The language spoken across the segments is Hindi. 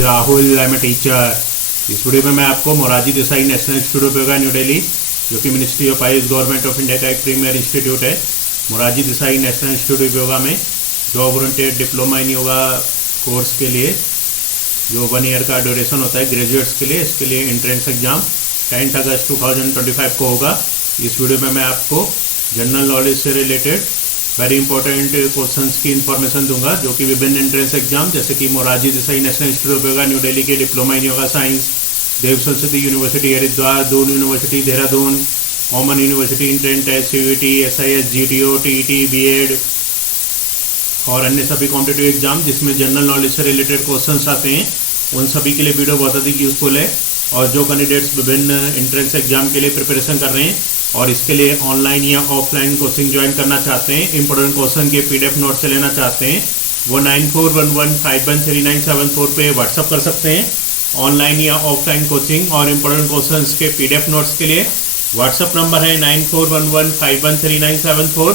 Rahul, I am a teacher. इस वीडियो में मैं आपको Morarji Desai national Institute of Yoga New Delhi, जो कि Ministry of AYUSH Government of India का एक प्रीमियर इंस्टीट्यूट है, Morarji Desai national Institute of Yoga में job oriented diploma in yoga course के लिए जो 1 ईयर का ड्यूरेशन होता है ग्रेजुएट्स के लिए, इसके लिए एंट्रेंस एग्जाम 10 अगस्त 2025 को होगा। इस वीडियो में मैं आपको जनरल नॉलेज से रिलेटेड वेरी इंपॉर्टेंट क्वेश्चंस की इन्फॉर्मेशन दूंगा, जो कि विभिन्न एंट्रेंस एग्जाम जैसे कि Morarji Desai national Institute of Yoga New Delhi के diploma in yoga science, Dev Saraswati University Haridwar, Doon University Dehradun, common University Entrance Test, CUET, SIS, GTO, TET, BEd और अन्य सभी कॉम्पिटिटिव एग्जाम जिसमें जनरल नॉलेज से रिलेटेड क्वेश्चंस आते हैं, उन सभी के लिए वीडियो बहुत अधिक यूजफुल है। और जो कैंडिडेट्स विभिन्न एंट्रेंस एग्जाम के लिए प्रिपरेशन कर रहे हैं और इसके लिए ऑनलाइन या ऑफलाइन कोचिंग ज्वाइन करना चाहते हैं, इंपॉर्टेंट क्वेश्चन के PDF नोट से लेना चाहते हैं, वो 9411513974 पे व्हाट्सअप कर सकते हैं। ऑनलाइन या ऑफलाइन कोचिंग और इंपॉर्टेंट क्वेश्चंस के PDF नोट्स के लिए व्हाट्सअप नंबर है 9411513974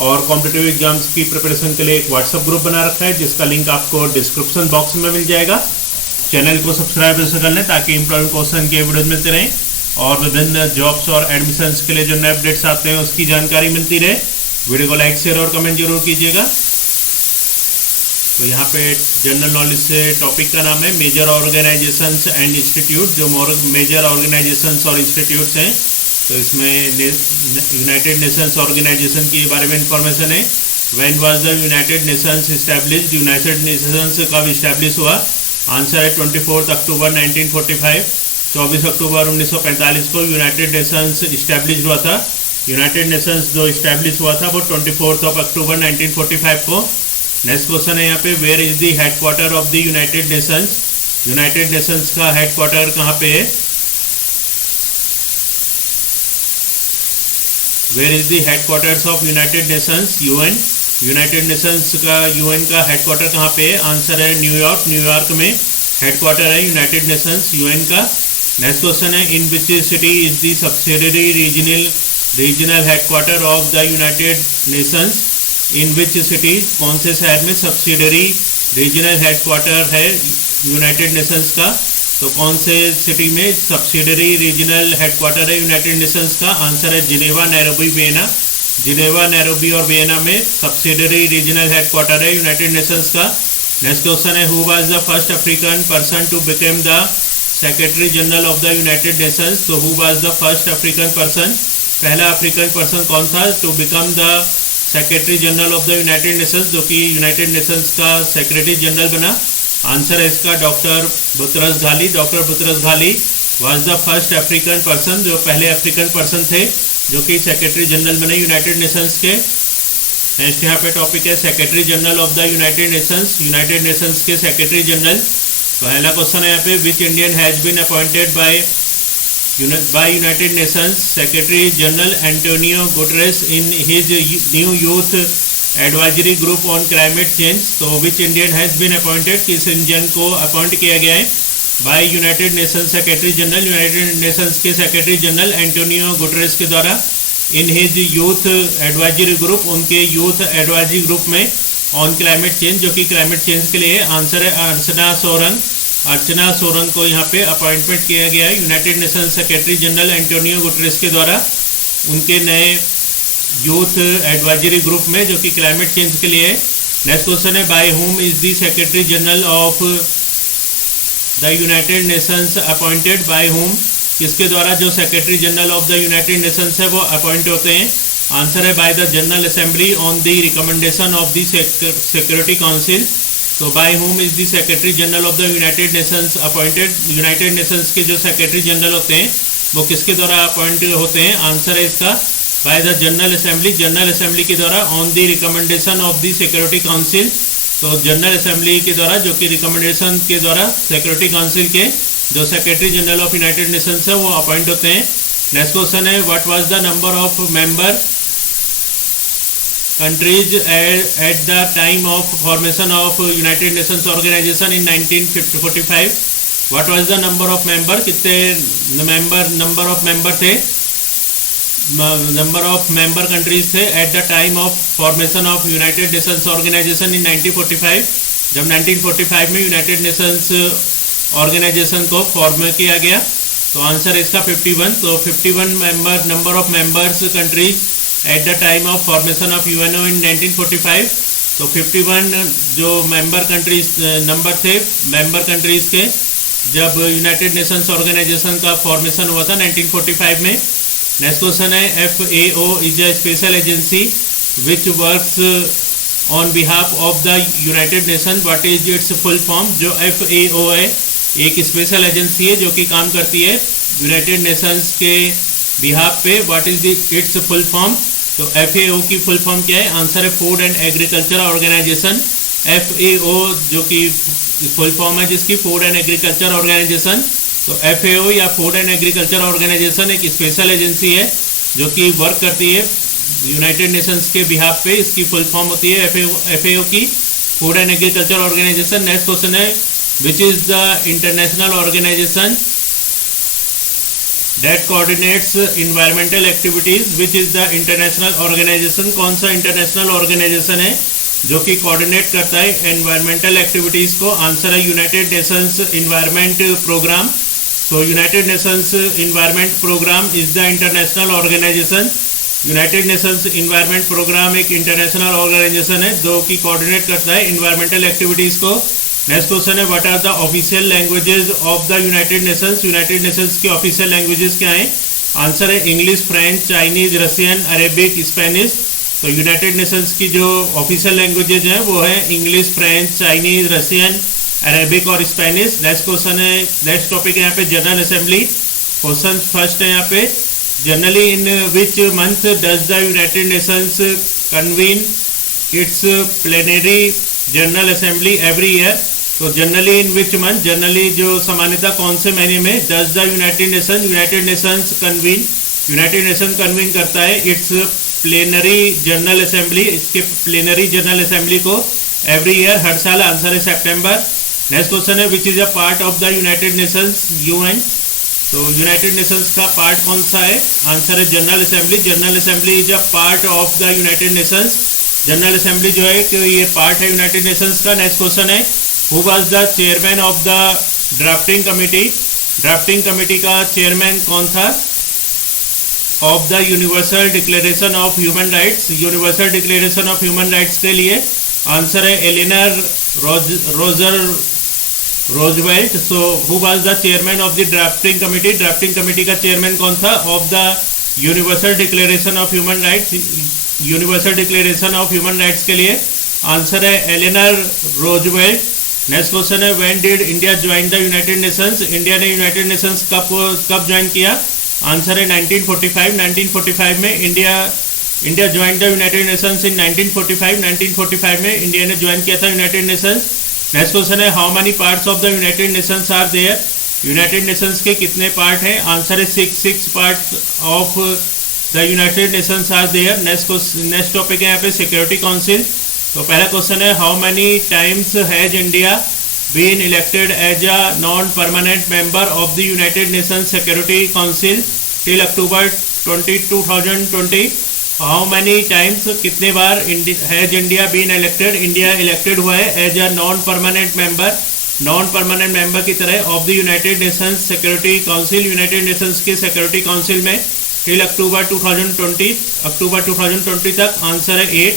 और कॉम्पिटिटिव एग्जाम्स की प्रिपरेशन के लिए एक व्हाट्सअप ग्रुप बना रखा है जिसका लिंक आपको डिस्क्रिप्शन बॉक्स में मिल जाएगा। चैनल को सब्सक्राइब जैसे कर लें ताकि इंपॉर्टेंट क्वेश्चन के वीडियोज मिलते रहें और विभिन्न जॉब्स और एडमिशन्स के लिए जो नए अपडेट्स आते हैं उसकी जानकारी मिलती रहे। वीडियो को लाइक, शेयर और कमेंट जरूर कीजिएगा। तो यहाँ पे जनरल नॉलेज से टॉपिक का नाम है मेजर ऑर्गेनाइजेशंस एंड इंस्टीट्यूट। जो मेजर ऑर्गेनाइजेशंस और इंस्टीट्यूट्स हैं, तो इसमें यूनाइटेड नेशंस ऑर्गेनाइजेशन के बारे में इंफॉर्मेशन है। When was the United Nations established, United Nations कब इस्टेब्लिश हुआ? आंसर है 24 अक्टूबर 1945। 24 अक्टूबर 1945 को यूनाइटेड नेशंस इस्टेब्लिश हुआ था। यूनाइटेड नेशंस जो इस्टेब्लिश हुआ था वो 24 अक्टूबर 1945 को। नेक्स्ट क्वेश्चन है यहाँ पे, where is the headquarter of the United Nations? United Nations का हेडक्वार्टर कहाँ पे है? Where is the headquarters of United Nations? UN। United Nations का UN का हेडक्वार्टर कहाँ पे है? आंसर है न्यूयॉर्क। न्यूयॉर्क में हेडक्वार्टर है यूनाइटेड नेशंस UN का। नेक्स्ट क्वेश्चन है, in which city is the subsidiary regional headquarter of the United Nations? In which city, कौन से शहर में सब्सिडियरी रीजनल हेडक्वार्टर है यूनाइटेड नेशंस का? तो कौन से सिटी में सब्सिडियरी रीजनल हेडक्वार्टर है यूनाइटेड नेशंस का? आंसर है Geneva, Nairobi, Vienna. Geneva, Nairobi और वियना में सब्सिडियरी रीजनल हेडक्वार्टर है यूनाइटेड नेशंस का। नेक्स्ट क्वेश्चन है, who was the first African person to become the secretary general of the United Nations? तो who was the first African person, पहला अफ्रीकन पर्सन कौन था to become the secretary general of the United Nations, जो कि यूनाइटेड नेशंस का सेक्रेटरी जनरल बना? आंसर है इसका doctor Boutros Ghali. Doctor Boutros Ghali was the first African person, जो पहले अफ्रीकन पर्सन थे जो कि सेक्रेटरी जनरल बने यूनाइटेड नेशंस के। नेक्स्ट यहाँ पे टॉपिक है secretary general of the United Nations. United Nations के सेक्रेटरी जनरल, पहला क्वेश्चन है यहाँ पे, which Indian has been appointed by United Nations secretary general Antonio Guterres in his new youth advisory group on climate change? तो which Indian has been appointed, किस इंडियन को अपॉइंट किया गया है by United Nations secretary general, United Nations के सेक्रेटरी जनरल एंटोनियो गुटेरेस के द्वारा, in his youth advisory group, उनके यूथ एडवाइजरी ग्रुप में, ऑन क्लाइमेट चेंज, जो कि क्लाइमेट चेंज के लिए। आंसर है अर्चना सोरंग। अर्चना सोरंग को यहाँ पे अपॉइंटमेंट किया गया है United Nations secretary general Antonio Guterres के द्वारा उनके नए यूथ एडवाइजरी ग्रुप में, जो कि क्लाइमेट चेंज के लिए है। नेक्स्ट क्वेश्चन है, by whom is the secretary general of the United Nations appointed? By whom, किसके द्वारा जो secretary general of the United Nations है वो अपॉइंट होते हैं? आंसर है by the general assembly on the recommendation of the security council. तो by whom is the secretary general of the United Nations appointed? United Nations के जो सेक्रेटरी जनरल होते हैं वो किसके द्वारा अपॉइंट होते हैं? आंसर है इसका bye the general assembly. General assembly के द्वारा on the recommendation of the security council. तो जनरल असेंबली के द्वारा, जो कि रिकमेंडेशन के द्वारा सिक्योरिटी काउंसिल के जो secretary general of United Nations है वो अपॉइंट होते हैं। नेक्स्ट क्वेश्चन है, what was the number of member countries at the time of formation of United Nations organisation in 1945? What was the number of member, कितने नंबर ऑफ मेंबर थे, नंबर ऑफ मेंबर कंट्रीज थे at the time of formation of United Nations organisation in 1945? जब 1945 में यूनाइटेड नेशंस ऑर्गेनाइजेशन को फॉर्म किया गया? तो आंसर इसका 51। तो 51 number of members countries at the time of formation of UNO in 1945। तो 51 जो मेंबर कंट्रीज नंबर थे मेंबर कंट्रीज के जब यूनाइटेड नेशंस ऑर्गेनाइजेशन का फॉर्मेशन हुआ था 1945 में। नेक्स्ट क्वेश्चन है FAO is a special agency which works on behalf of the United Nation, what is its full form? जो FAO है एक स्पेशल एजेंसी है जो कि काम करती है यूनाइटेड नेशंस के बिहाफ पे। What is its full form? तो FAO की फुल फॉर्म क्या है? आंसर है food and agriculture organisation. FAO जो कि फुल फॉर्म है जिसकी फूड एंड एग्रीकल्चर ऑर्गेनाइजेशन। तो FAO या फूड एंड एग्रीकल्चर ऑर्गेनाइजेशन एक स्पेशल एजेंसी है जो कि वर्क करती है यूनाइटेड नेशंस के बिहाफ पे। इसकी फुल फॉर्म होती है FAO की food and agriculture organisation. Next question है which is the international organisation that coordinates environmental activities? Which is the international organisation? कौन सा इंटरनेशनल ऑर्गेनाइजेशन है जो कि कोऑर्डिनेट करता है एनवायरमेंटल एक्टिविटीज को? आंसर है यूनाइटेड नेशंस इन्वायरमेंट प्रोग्राम। तो United Nations Environment Programme is the international organisation. United Nations Environment Programme एक इंटरनेशनल ऑर्गेनाइजेशन है जो कि कोऑर्डिनेट करता है इन्वायरमेंटल एक्टिविटीज को। नेक्स्ट क्वेश्चन है what are the official languages of the United Nations? United Nations की ऑफिशियल लैंग्वेजेस क्या हैं? आंसर है English, French, Chinese, Russian, Arabic, Spanish. तो यूनाइटेड नेशंस की जो ऑफिशियल लैंग्वेजेज हैं वो है English, French, Chinese, Russian, Arabic और स्पेनिश। नेक्स्ट क्वेश्चन है नेक्स्ट टॉपिक है यहाँ पे जनरल असेंबली। क्वेश्चन फर्स्ट है यहाँ पे generally in which month does the United Nations convene its plenary general assembly every year? तो generally in which month, generally जो सामान्यतः कौन से महीने में does the United Nations convene, United Nation convene करता है इट्स प्लेनरी जनरल असेंबली, इसके प्लेनरी जनरल असेंबली को एवरी ईयर, हर साल? आंसर है सितंबर। नेक्स्ट क्वेश्चन है which is a part of the United Nations UN? तो यूनाइटेड नेशंस का पार्ट कौन सा है? आंसर है general assembly. General assembly is a part of the United Nations. General assembly जो है कि ये पार्ट है यूनाइटेड नेशंस का। नेक्स्ट क्वेश्चन है who was the chairman of the drafting committee? Drafting committee का चेयरमैन कौन था of the Universal Declaration of Human Rights? Universal Declaration of Human Rights के लिए आंसर है Eleanor Roosevelt. So who was the chairman of the drafting committee? Drafting committee का चेयरमैन कौन था of the Universal Declaration of Human Rights? Universal Declaration of Human Rights के लिए आंसर है एलेनर रोजवेल्ट। नेक्स्ट क्वेश्चन है when did India join the United Nations? India ने यूनाइटेड नेशंस कब ज्वाइन किया? आंसर है 1945। 1945 में India join the United Nations in 1945। 1945 में इंडिया ने ज्वाइन किया था यूनाइटेड नेशंस। नेक्स्ट क्वेश्चन है how many parts of the United Nations are there? United Nations के कितने पार्ट हैं? आंसर है 6 part of the United Nations are there. Next topic है यहाँ पे सिक्योरिटी काउंसिल। तो पहला क्वेश्चन है how many times has India been elected as a non permanent member of the United Nations Security Council till October 2020? How many times, कितने बार has India been elected? India elected हुआ है as a non permanent member की तरह of the United Nations Security Council, United Nations के सिक्योरिटी काउंसिल में टिल अक्टूबर 2020 तक। आंसर है 8।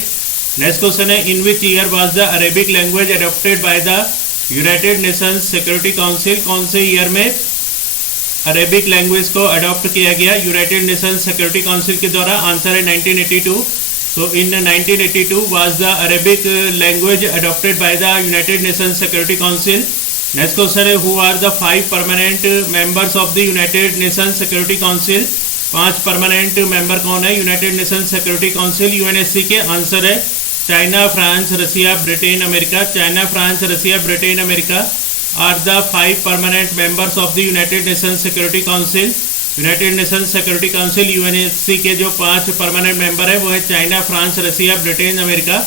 नेक्स्ट क्वेश्चन है in which year was the Arabic language adopted by the United Nations Security Council? कौन से ईयर में अरेबिक लैंग्वेज को अडॉप्ट किया गया यूनाइटेड नेशंस सिक्योरिटी काउंसिल के द्वारा? आंसर है 1982। So in 1982 was the Arabic language adopted by the United Nations Security Council. Next question है who are the 5 permanent members of the United Nations Security Council? 5 permanent member कौन है United Nations Security Council UNSC के? आंसर है China, France, Russia, Britain, America. China, France, Russia, Britain, America are the 5 permanent members of the United Nations Security Council. United Nations Security Council UNSC के जो 5 परमानेंट मेंबर है वो है China, France, Russia, Britain, America.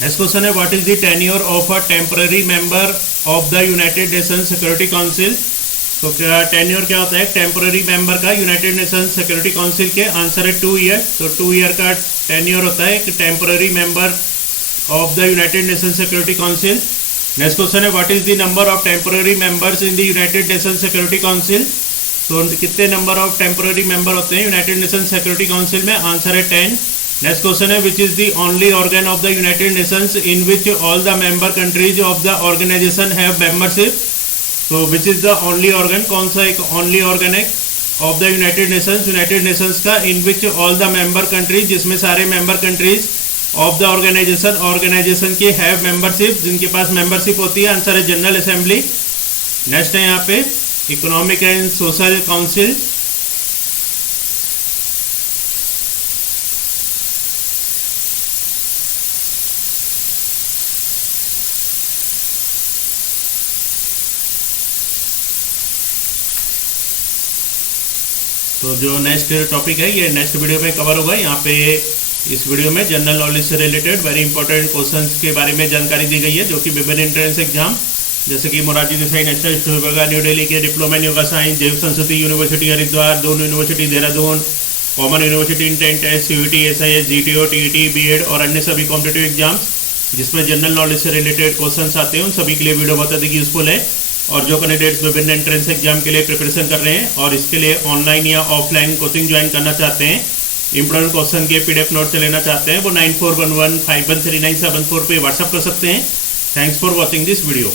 Next question है what is the tenure of a temporary member of the United Nation Security council. तो क्या टेन्योर क्या होता है, टेम्पोररी मेंबर का यूनाइटेड नेशन सिक्योरिटी काउंसिल के? आंसर है 2 ईयर। तो 2 ईयर का टेन्योर होता है एक temporary member of the United Nation Security Council. Next question है what is the number of temporary members in the United Nation Security council. तो कितने नंबर ऑफ टेम्पोररी मेंबर होते हैं यूनाइटेड नेशन सिक्योरिटी काउंसिल में? आंसर है 10। नेक्स्ट क्वेश्चन है which is the only organ of the United Nations in which all the member countries of the organisation have membership. तो which is the only organ, कौन सा एक ओनली ऑर्गन है ऑफ द यूनाइटेड नेशंस का, in which all the member countries, जिसमें सारे member countries of the organisation के हैव मेंबरशिप, जिनके पास मेंबरशिप होती है। आंसर है जनरल असेंबली। नेक्स्ट है यहाँ पे इकोनॉमिक एंड सोशल काउंसिल। तो जो नेक्स्ट टॉपिक है ये नेक्स्ट वीडियो में कवर होगा। यहाँ पे इस वीडियो में जनरल नॉलेज से रिलेटेड वेरी इंपॉर्टेंट क्वेश्चंस के बारे में जानकारी दी गई है, जो कि विभिन्न एंट्रेंस एग्जाम जैसे कि मोरारजी देसाई नेशनल इंस्टीट्यूट होगा न्यू दिल्ली के, diploma in yoga science, Dev Sanskriti university Haridwar, दोनों university Dehradun, common university intent test, CUT, SIS, GTO, TET, BEd और अन्य सभी कॉम्पिटेटिव एग्जाम्स जिसमें जनरल नॉलेज से रिलेटेड क्वेश्चंस आते हैं उन सभी के लिए वीडियो बहुत अधिक यूजफुल है। और जो कैंडिडेट्स विभिन्न एंट्रेंस एग्जाम के लिए प्रिपरेशन कर रहे हैं और इसके लिए ऑनलाइन या ऑफलाइन कोचिंग ज्वाइन करना चाहते हैं, इंपॉर्टेंट क्वेश्चन के पीडीएफ नोट से लेना चाहते हैं, वो 9411513974 पे व्हाट्सअप कर सकते हैं। Thanks for watching this video.